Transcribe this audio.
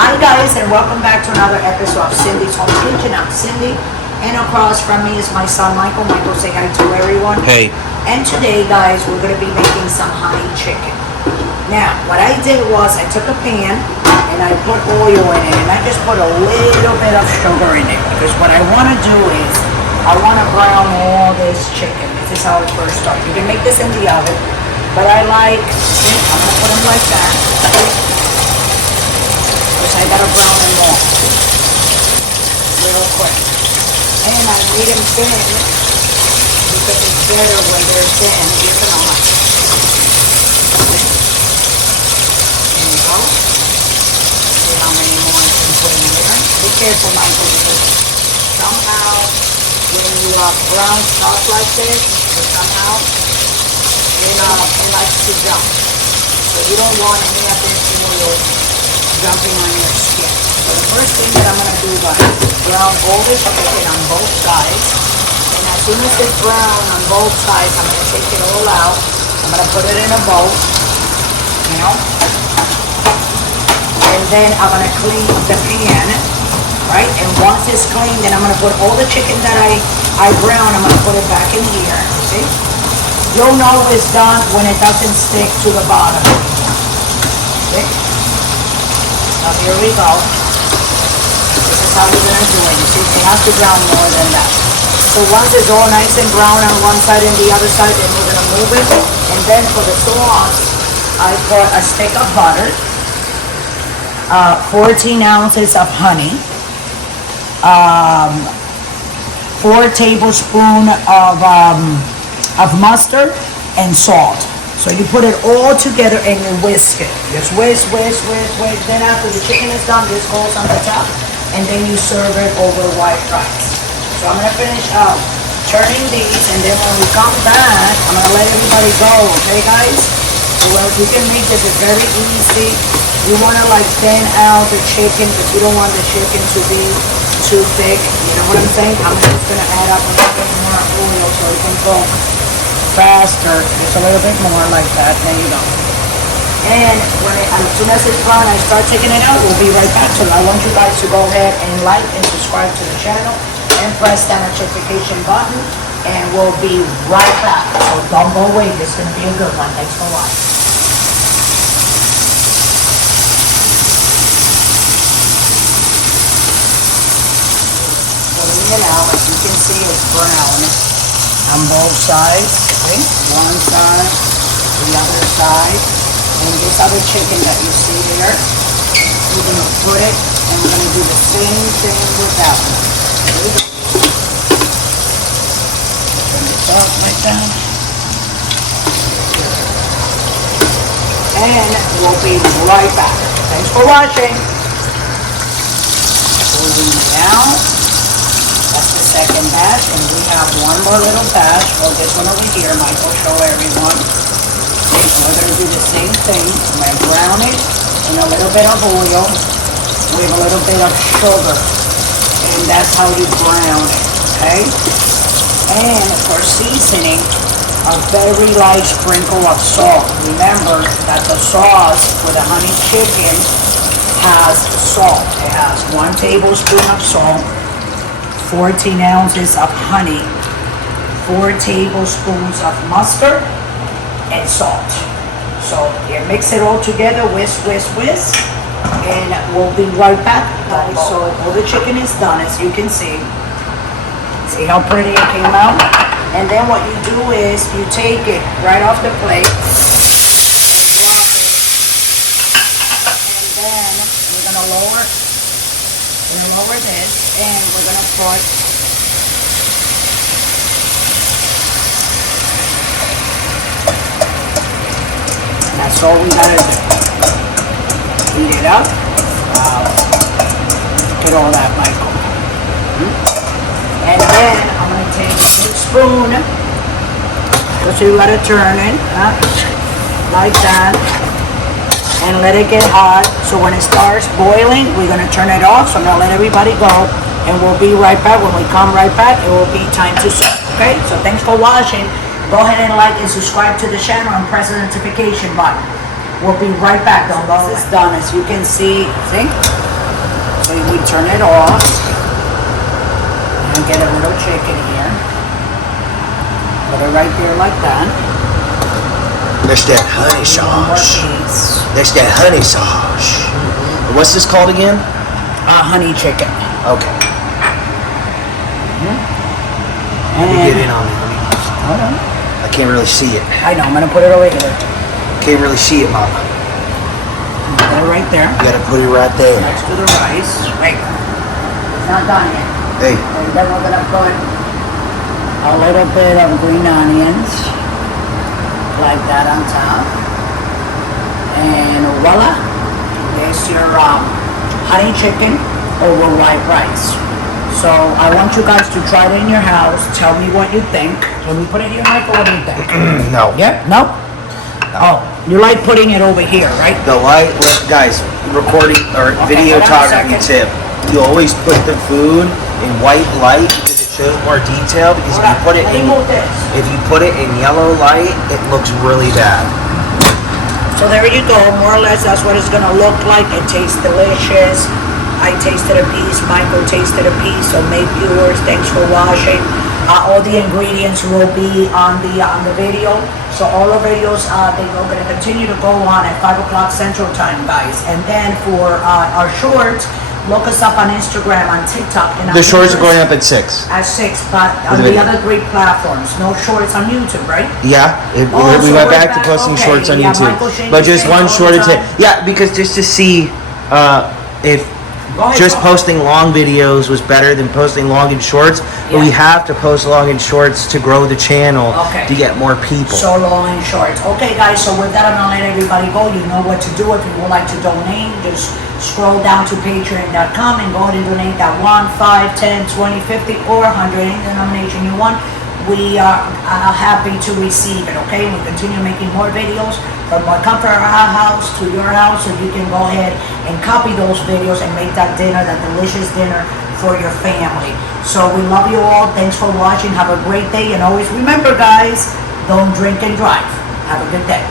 Hi guys, and welcome back to another episode of Cindy's Home Kitchen. I'm Cindy, and across from me is my son Michael. Michael, say hi to everyone. Hey. And today, guys, we're going to be making some honey chicken. Now, what I did was I took a pan and I put oil in it, and I just put a little bit of sugar in it, because what I want to do is I want to brown all this chicken. This is how it first starts. You can make this in the oven, but I like, see, I'm going to put them like that. I gotta brown them all real quick. And I made them thin because it's better when they're thin. You're gonna like. There you go. See how many more I can put in there. Be careful, Michael, because somehow when you brown stuff like this, or somehow it likes to jump. So you don't want any of this oil jumping on your skin. So the first thing that I'm going to do is brown all this chicken on both sides. And as soon as it's brown on both sides, I'm going to take it all out. I'm going to put it in a bowl, you know. And then I'm going to clean the pan, right? And once it's clean, then I'm going to put all the chicken that I browned, I'm going to put it back in here, see? You'll know it's done when it doesn't stick to the bottom. See? Now here we go. This is how we're going to do it. You see, it has to brown more than that. So once it's all nice and brown on one side and the other side, then we're going to move it. And then for the sauce, I put a stick of butter, 14 ounces of honey, 4 tablespoons of mustard, and salt. So you put it all together and you whisk it. Just whisk. Then after the chicken is done, this goes on the top, and then you serve it over white rice. So I'm gonna finish turning these, and then when we come back, I'm gonna let everybody go, okay guys? So well, you can make this, it's very easy. You wanna like thin out the chicken, but you don't want the chicken to be too thick. You know what I'm saying? I'm just gonna add up a little bit more oil so it can cook faster, just a little bit more like that. There you go. And as soon as it's brown, I start taking it out. We'll be right back. So I want you guys to go ahead and like and subscribe to the channel and press that notification button, and we'll be right back. So don't go away. This is going to be a good one. Thanks for watching. So now, as you can see, it's brown on both sides, okay? One side, the other side, and this other chicken that you see there, we're gonna put it, and we're gonna do the same thing with that one. Okay? Turn this up right down. And we'll be right back. Thanks for watching. Moving down. That's the second batch, and we have one more little batch. Well, this one over here, Michael, show everyone. Okay, so we're going to do the same thing. I'm going to brown it in a little bit of oil with a little bit of sugar, and that's how you brown it, okay? And for seasoning, a very light sprinkle of salt. Remember that the sauce for the honey chicken has salt. It has 1 tablespoon of salt, 14 ounces of honey, 4 tablespoons of mustard, and salt. So you mix it all together, whisk, and we'll be right back. So all the chicken is done, as you can see. See how pretty it came out? And then what you do is you take it right off the plate and drop it. And then we're gonna lower this, and we're gonna put that's all we gotta do. Heat it up. Look at all that, Michael. And then I'm gonna take a big spoon, so you gotta turn it like that, and let it get hot. So when it starts boiling, we're gonna turn it off. So I'm gonna let everybody go, and we'll be right back. When we come right back, it will be time to serve. Okay, so thanks for watching. Go ahead and like and subscribe to the channel and press the notification button. We'll be right back. This is done, as you can see. See? turn it off and get a little chicken here. Put it right there like that. There's that honey sauce. There's that honey sauce. What's this called again? Honey chicken. Okay. Let me get in on it. Hold on. I can't really see it. I know, I'm gonna put it over here. Can't really see it, Mama. Put it right there. You gotta put it right there. Next to the rice. Wait. It's not done yet. Hey. And then we're gonna put a little bit of green onions, like that on top. And voila, there's your honey chicken over white rice. So I want you guys to try it in your house. Tell me what you think. When we put it in your microwave, what do you think? No. Yeah? No? Oh, you like putting it over here, right? The light, guys, recording or videography tip. You always put the food in white light because it shows more detail. Because if you put it in yellow light, it looks really bad. So there you go. More or less, that's what it's gonna look like. It tastes delicious. I tasted a piece. Michael tasted a piece. So make yours. Thanks for watching. All the ingredients will be on the video. So all the videos they are going to continue to go on at 5 o'clock Central Time, guys. And then for our shorts, look us up on Instagram, on TikTok, and the shorts are going up at 6. At 6, but on the other 3 platforms. No shorts on YouTube, right? Yeah, we went back to posting shorts on YouTube, but just one short at a time. Yeah, because just to see if. Just posting long videos was better than posting long and shorts. But we have to post long and shorts to grow the channel to get more people. So long and shorts. Okay, guys, so with that, I'm going to let everybody go. You know what to do. If you would like to donate, just scroll down to patreon.com and go ahead and donate that 1, 5, 10, 20, 50, or 100, any denomination you want. We are happy to receive it, okay? We continue making more videos from our comfort of our house to your house, so you can go ahead and copy those videos and make that dinner, that delicious dinner for your family. So we love you all. Thanks for watching. Have a great day. And always remember, guys, don't drink and drive. Have a good day.